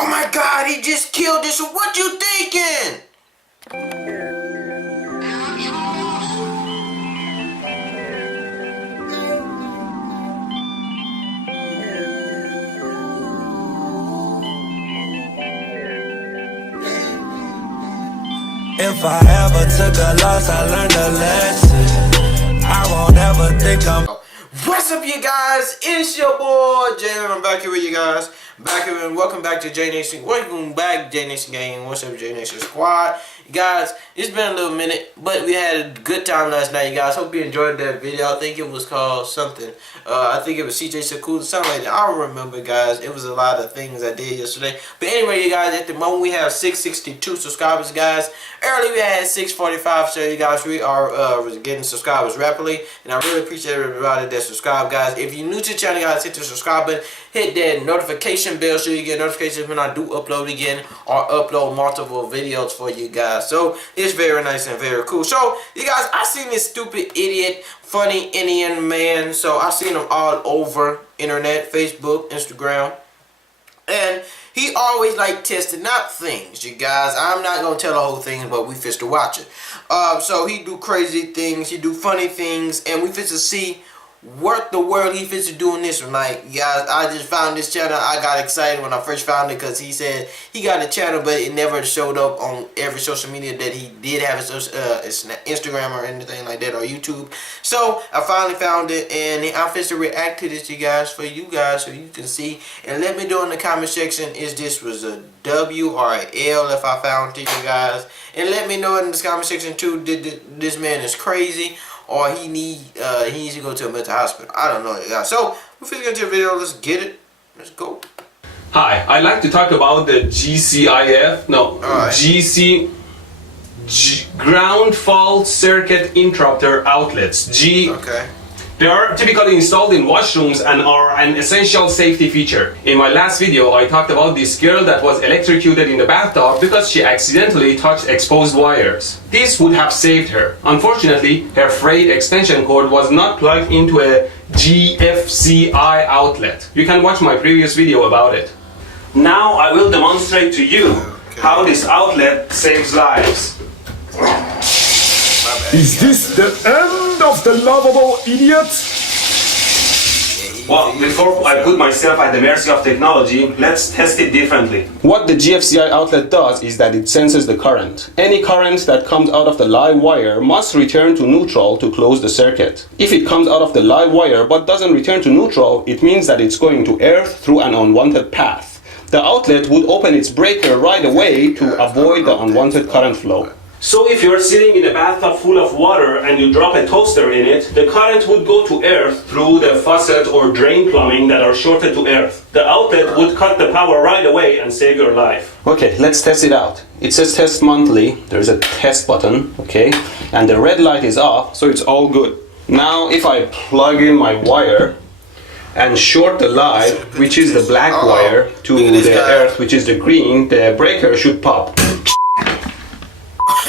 Oh my God, he just killed this. What you thinking? If I ever took a loss, I learned a lesson. I won't ever think I'm. What's up, you guys? It's your boy Jay, and I'm back here with you guys. Back here, and welcome back to J Nation. Welcome back, J Nation Gang. What's up, J Nation Squad? You guys, it's been a little minute, but we had a good time last night, you guys. Hope you enjoyed that video. I think it was called something. I think it was CJ Sakula, something like that. I don't remember, guys. It was a lot of things I did yesterday. But anyway, you guys, at the moment we have 662 subscribers, guys. Earlier we had 645, so you guys, we are getting subscribers rapidly. And I really appreciate everybody that subscribe, guys. If you're new to the channel, guys, hit the subscribe button. Hit that notification bell so you get notifications when I do upload again or upload multiple videos for you guys. So it's very nice and very cool. So you guys, I seen this stupid idiot, funny Indian man. So I seen him all over internet, Facebook, Instagram, and he always like testing out things, you guys. I'm not gonna tell the whole thing, but we fit to watch it. So he do crazy things, he do funny things, and we fit to see what the world he fits to doing this one. Like, guys, I just found this channel. I got excited when I first found it because he said he got a channel, but it never showed up on every social media that he did have his Instagram or anything like that, or YouTube. So I finally found it, and I'm fit to react to this, you guys, for you guys, so you can see. And let me know in the comment section is this was a W or a L if I found it, you guys. And let me know in the comment section too. Did this man is crazy, or he needs to go to a mental hospital. I don't know, guys. So we're finna get into the video. Let's get it. Let's go. Hi, I'd like to talk about the ground fault circuit interrupter outlets. Okay. They are typically installed in washrooms and are an essential safety feature. In my last video, I talked about this girl that was electrocuted in the bathtub because she accidentally touched exposed wires. This would have saved her. Unfortunately, her frayed extension cord was not plugged into a GFCI outlet. You can watch my previous video about it. Now I will demonstrate to you how this outlet saves lives. Is this the end of the lovable idiot? Well, before I put myself at the mercy of technology, let's test it differently. What the GFCI outlet does is that it senses the current. Any current that comes out of the live wire must return to neutral to close the circuit. If it comes out of the live wire but doesn't return to neutral, it means that it's going to earth through an unwanted path. The outlet would open its breaker right away to avoid the unwanted current flow. So if you're sitting in a bathtub full of water and you drop a toaster in it, the current would go to earth through the faucet or drain plumbing that are shorted to earth. The outlet would cut the power right away and save your life. Okay, let's test it out. It says test monthly. There's a test button, okay? And the red light is off, so it's all good. Now if I plug in my wire and short the live, which is the black wire, to the earth, which is the green, the breaker should pop.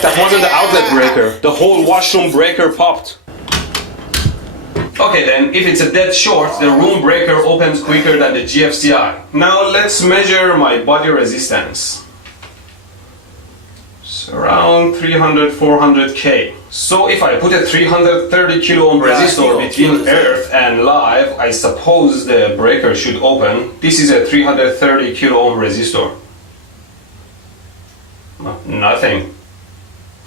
That wasn't the outlet breaker. The whole washroom breaker popped. Okay then, if it's a dead short, the room breaker opens quicker than the GFCI. Now let's measure my body resistance. It's around 300-400K. So if I put a 330 kilo ohm resistor between earth and live, I suppose the breaker should open. This is a 330 kilo ohm resistor. Nothing.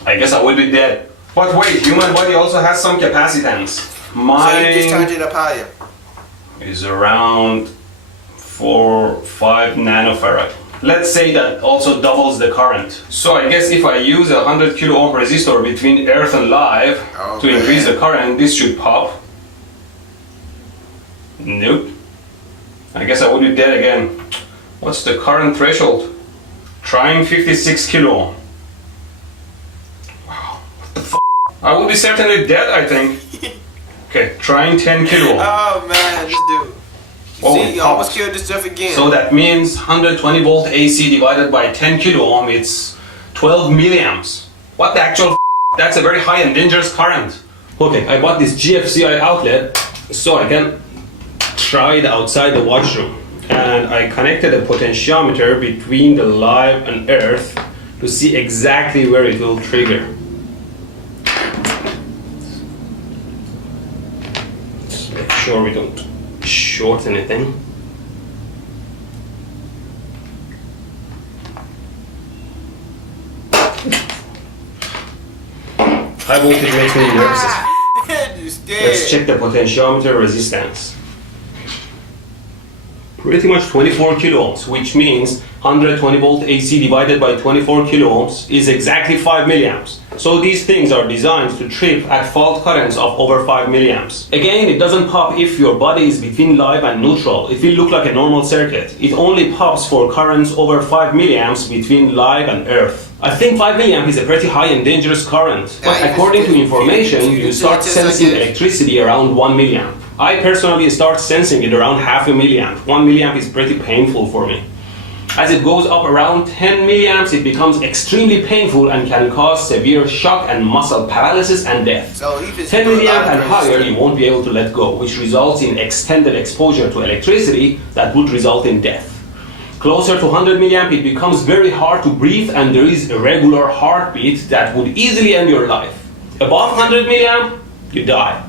I guess I would be dead. But wait, human body also has some capacitance. Mine So you just turned it up higher. is around 4-5 nanofarad. Let's say that also doubles the current. So I guess if I use a 100 kilo ohm resistor between earth and live to increase the current, this should pop. Nope. I guess I would be dead again. What's the current threshold? Trying 56 kilo ohm. I will be certainly dead, I think. Okay, trying 10 kilo. Oh man, this dude. Oh, See, you almost killed yourself again. So that means 120 volt AC divided by 10 kilo ohm, it's 12 milliamps. What the actual That's a very high and dangerous current. Okay, I bought this GFCI outlet so I can try it outside the washroom. and I connected a potentiometer between the live and earth to see exactly where it will trigger. Let's make sure we don't short anything. High voltage makes me nervous. Let's check the potentiometer resistance. Pretty much 24 kilo ohms, which means 120 volt AC divided by 24 kilo ohms is exactly 5 milliamps. So these things are designed to trip at fault currents of over 5 milliamps. Again, it doesn't pop if your body is between live and neutral. It will look like a normal circuit. It only pops for currents over 5 milliamps between live and earth. I think 5 milliamp is a pretty high and dangerous current, but according to information, you start sensing electricity around 1 milliamp. I personally start sensing it around half a milliamp. 1 milliamp is pretty painful for me. As it goes up around 10 milliamps, it becomes extremely painful and can cause severe shock and muscle paralysis and death. 10 milliamp and higher, you won't be able to let go, which results in extended exposure to electricity that would result in death. Closer to 100 milliamp, it becomes very hard to breathe and there is irregular heartbeat that would easily end your life. Above 100 milliamp, you die.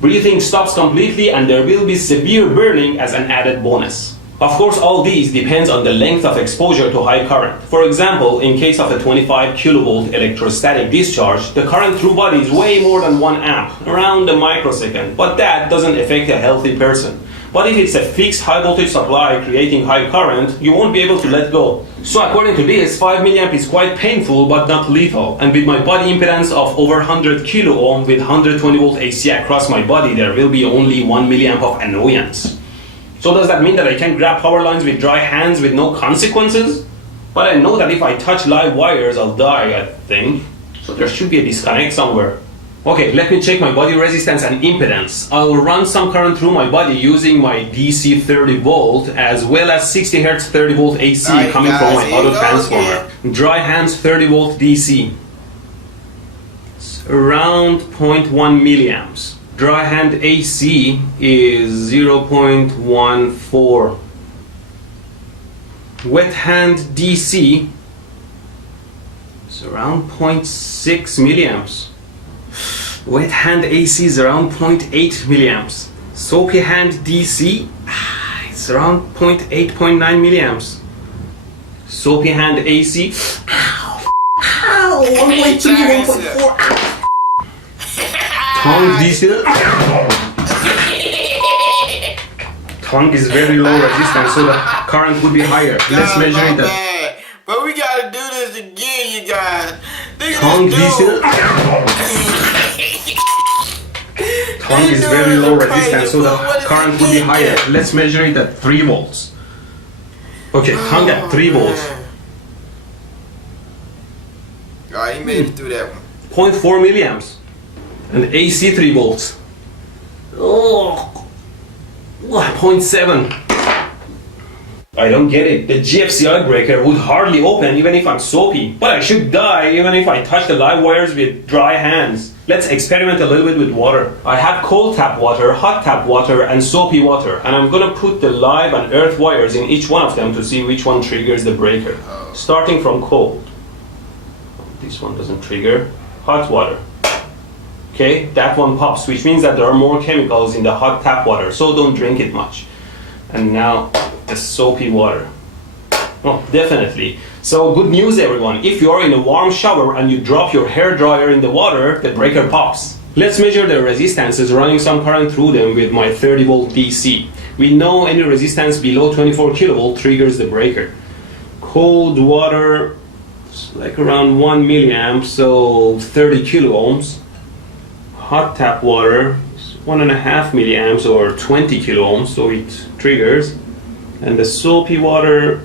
Breathing stops completely and there will be severe burning as an added bonus. Of course, all these depends on the length of exposure to high current. For example, in case of a 25 kilovolt electrostatic discharge, the current through body is way more than 1 amp, around a microsecond, but that doesn't affect a healthy person. But if it's a fixed high voltage supply creating high current, you won't be able to let go. So according to this, 5 milliamp is quite painful but not lethal. And with my body impedance of over 100 kilo ohm with 120 volt AC across my body, there will be only 1 milliamp of annoyance. So does that mean that I can grab power lines with dry hands with no consequences? But I know that if I touch live wires, I'll die, I think. So there should be a disconnect somewhere. Okay, let me check my body resistance and impedance. I'll run some current through my body using my DC 30 volt as well as 60 Hz 30 volt AC coming from my auto transformer. Dry hands 30 volt DC. It's around 0.1 milliamps. Dry hand AC is 0.14. Wet hand DC is around 0.6 milliamps. Wet hand AC is around 0.8 milliamps. Soapy hand DC, it's around 0.8.9 milliamps. Soapy hand AC, 1.3, 1.4. Tongue DC, tongue is very low resistance, so the current would be higher. Let's measure it. But we gotta do this again, you guys. Tongue DC. Tongue is very low resistance, so the current will be higher. Let's measure it at 3 volts. Okay, tongue at 3 volts. Alright, he made it through that one. 0.4 milliamps. And AC 3 volts. Oh, 0.7. I don't get it. The GFCI breaker would hardly open even if I'm soapy. But I should die even if I touch the live wires with dry hands. Let's experiment a little bit with water. I have cold tap water, hot tap water, and soapy water. And I'm gonna put the live and earth wires in each one of them to see which one triggers the breaker. Starting from cold. This one doesn't trigger. Hot water. Okay, that one pops, which means that there are more chemicals in the hot tap water, so don't drink it much. And now the soapy water. Oh, definitely. So good news everyone, if you are in a warm shower and you drop your hair dryer in the water, the breaker pops. Let's measure the resistances running some current through them with my 30 volt DC. We know any resistance below 24 kilovolt triggers the breaker. Cold water, it's like around 1 milliamp, so 30 kilo ohms. Hot tap water is 1.5 milliamps or 20 kilo ohms, so it triggers. And the soapy water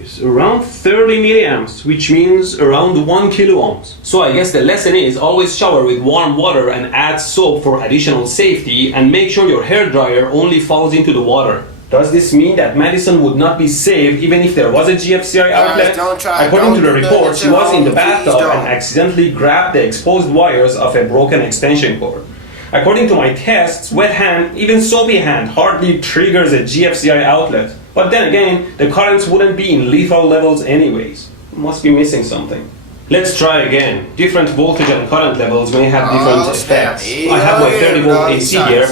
is around 30 milliamps, which means around 1 kilo ohms. So I guess the lesson is always shower with warm water and add soap for additional safety, and make sure your hair dryer only falls into the water. Does this mean that Madison would not be safe even if there was a GFCI outlet? According to the report, she was in the bathtub and accidentally grabbed the exposed wires of a broken extension cord. According to my tests, wet hand, even soapy hand, hardly triggers a GFCI outlet. But then again, the currents wouldn't be in lethal levels anyways. Must be missing something. Let's try again. Different voltage and current levels may have different effects. I have my 30 volt AC here,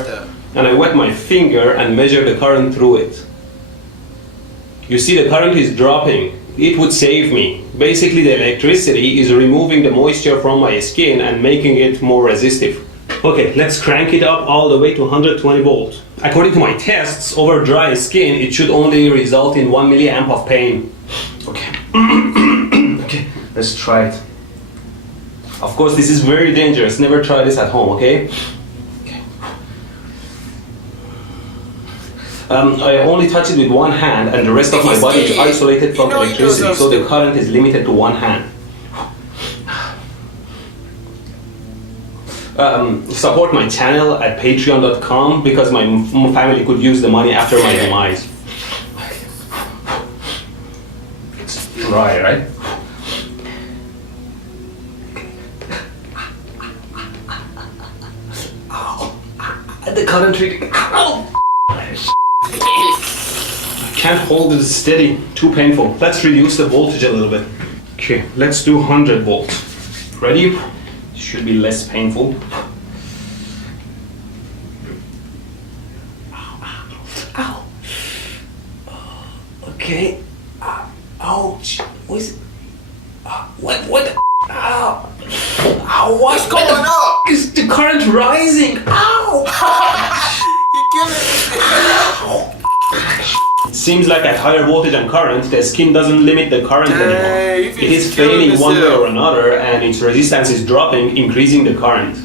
and I wet my finger and measure the current through it. You see the current is dropping. It would save me. Basically the electricity is removing the moisture from my skin and making it more resistive. Okay, let's crank it up all the way to 120 volts. According to my tests, over dry skin it should only result in 1 milliamp of pain. Okay. Okay, let's try it. Of course this is very dangerous. Never try this at home, okay? I only touch it with one hand and the rest of my body is isolated from electricity, so the current is limited to one hand. Support my channel at patreon.com because my family could use the money after my demise. It's dry, right? Ow. The current reading. Ow. I can't hold it steady, too painful. Let's reduce the voltage a little bit. Okay, let's do 100 volts. Ready? Should be less painful. Ow. Okay. Ouch. What is it? What the? Ow. Ow, what's going on? Is the current rising? Ow. Seems like at higher voltage and current, the skin doesn't limit the current anymore. It is failing one way or another and its resistance is dropping, increasing the current.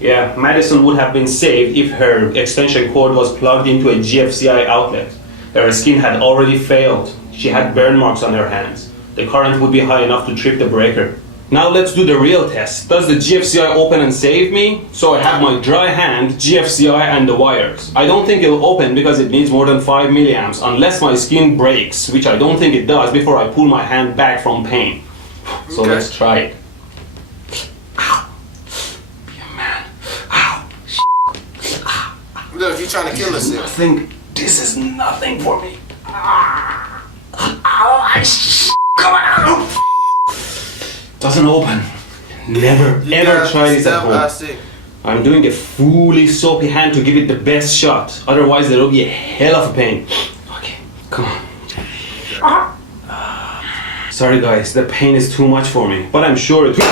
Yeah, Madison would have been saved if her extension cord was plugged into a GFCI outlet. Her skin had already failed. She had burn marks on her hands. The current would be high enough to trip the breaker. Now let's do the real test. Does the GFCI open and save me? So I have my dry hand, GFCI and the wires. I don't think it'll open because it needs more than 5 milliamps unless my skin breaks, which I don't think it does before I pull my hand back from pain. So let's try it. Ow. Be a man. Ow. Look, you're trying to kill us. This is nothing for me. Ow. Come on. Doesn't open. Never ever try this at home. I'm doing a fully soapy hand to give it the best shot. Otherwise there will be a hell of a pain. Okay, come on. Sorry guys, the pain is too much for me. But I'm sure it will.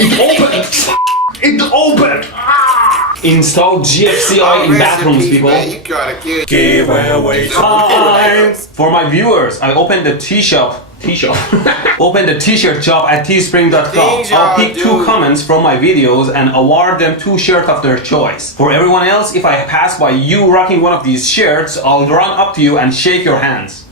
It opened! It opened! Install GFCI in bathrooms, people. Giveaway time! For my viewers, I opened the opened the t-shirt shop at teespring.com. I'll pick 2 comments from my videos and award them 2 shirts of their choice. For everyone else, if I pass by you rocking one of these shirts, I'll run up to you and shake your hands.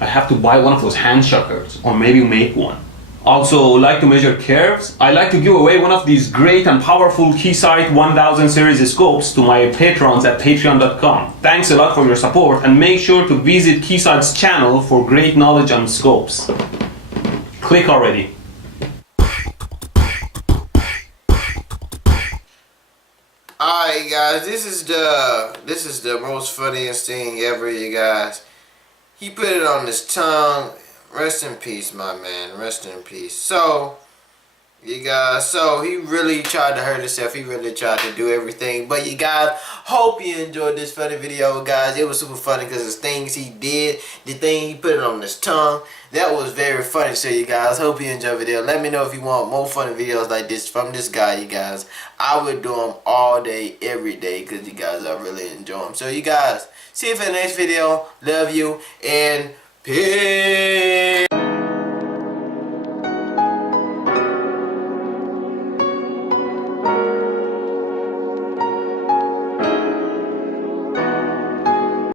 I have to buy one of those hand shakers, or maybe make one. Also, like to measure curves? I like to give away one of these great and powerful Keysight 1000 series scopes to my patrons at patreon.com. Thanks a lot for your support and make sure to visit Keysight's channel for great knowledge on scopes. Click already. Alright guys, this is the most funniest thing ever, you guys. He put it on his tongue. Rest in peace, my man. Rest in peace. So, you guys, so he really tried to hurt himself. He really tried to do everything. But you guys, hope you enjoyed this funny video, guys. It was super funny because the things he did, the thing he put it on his tongue, that was very funny. So you guys, hope you enjoyed the video. Let me know if you want more funny videos like this from this guy, you guys. I would do them all day, every day, because you guys, I really enjoy them. So you guys, see you for the next video. Love you and peace.